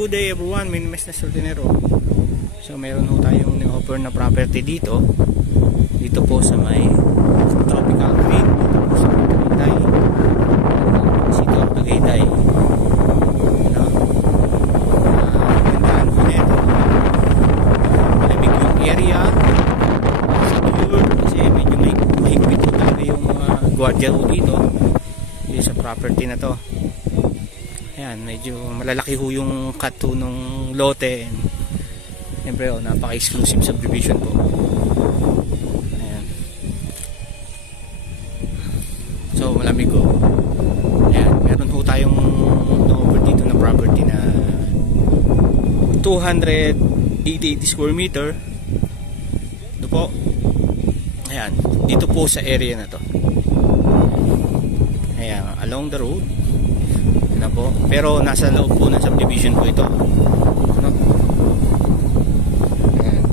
good day everyone, Minimes na Sultanero. So meron ho tayong ni-offer na property dito. Dito po sa may Tropical Green. Dito po sa Tagaytay. City of Tagaytay. Ano? Gandaan po nito. Malamig yung area. Secure. Kasi medyo mahigpit po talaga yung guardia ho dito. Dito sa property na to. Ayan, medyo malalaki ho yung cut to nung lote. Siyempre, napaka-exclusive subdivision po. Ayan. So, malamig ho. Ayan, meron ho tayong over dito na property na 280 square meter. Ito po. Ayan, dito po sa area na to. Ayan, along the road. Na po. Pero nasa loob po ng subdivision po ito. Ano? Ayan.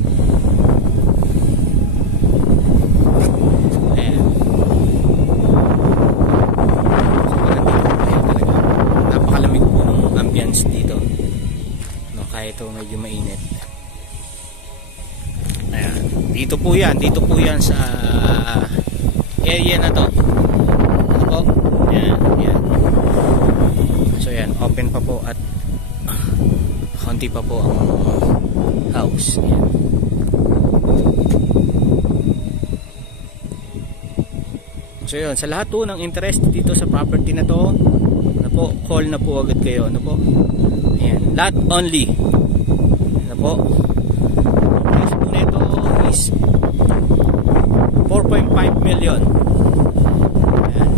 Ayan. So, napakalamig po ng ambience dito. No, kahit ito medyo mainit. Ayan. Dito po yan. Dito po yan sa area na to. Ano po? Ayan. Ayan. So yan, open pa po at konti pa po ang house. Yan. So yun, sa lahat po ng interest dito sa property na to, ano po, call na po agad kayo. Ano po? Ayan, lot only. Ano po? Ang price po nito is 4.5 million. Ayan.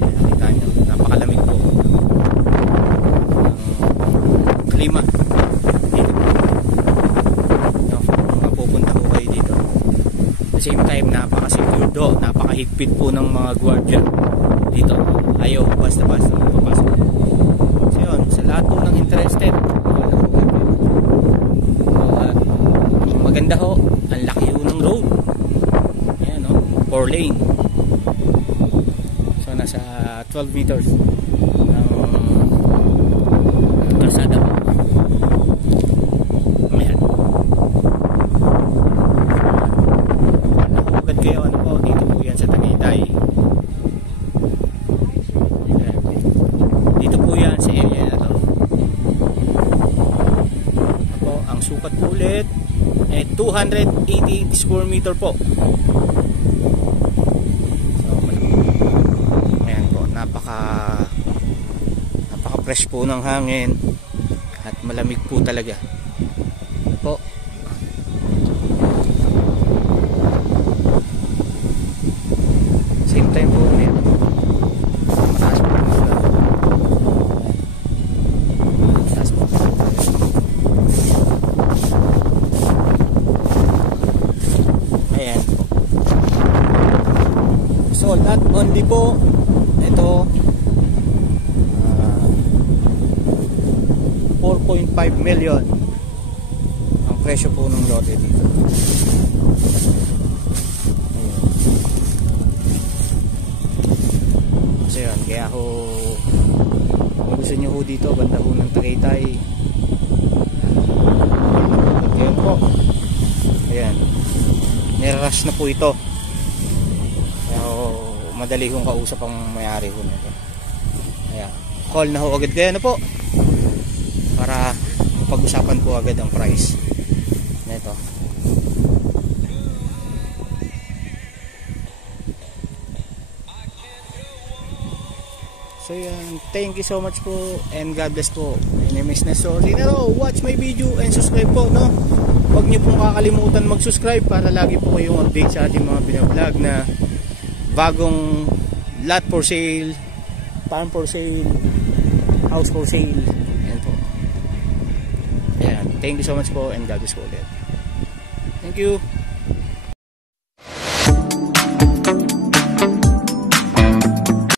Nakita nyo, napakalamig po. Klima dito. No, mapupunta po kayo dito. At the same time, napaka-secure do, napakahigpit po ng mga guardia dito. Ayaw basta-basta magpapasok. So yun, sa lahat po ng interested, maganda ho, ang laki ho ng road. Ayan o, 4 lane. So nasa 12 meters ng kalsada po. Ayan. Nakukagad kayo, ano po, dito po yan sa Tagaytay. Ayan. Dito po yan sa area na to. Ako, ang sukat po ulit ay 280 square meter po. So, ayan po, napaka-fresh po ng hangin at malamig po talaga po. Same time po ulit, mataas po mataas po. Ayan po. So not only po ito 4.5 million ang presyo po ng lote dito. Ayan. So yun, kaya ho kung gusto nyo ho dito, banda ho ng Tagaytay, ayan po. Ayan, nirush na po ito. Kaya ho, madali kong kausap ang may-ari ho nito. Ayan, call na ho agad kayo na po para pag-usapan po agad ang price nito. So yan, thank you so much po and God bless po. My name is Nestor Linero. Watch my video and subscribe po, no? Huwag niyo pong kakalimutan mag-subscribe para lagi po kayong update sa ating mga binablog na bagong lot for sale, farm for sale, house for sale. Ayan po. Ayan, thank you so much po and God bless po ulit. Thank you.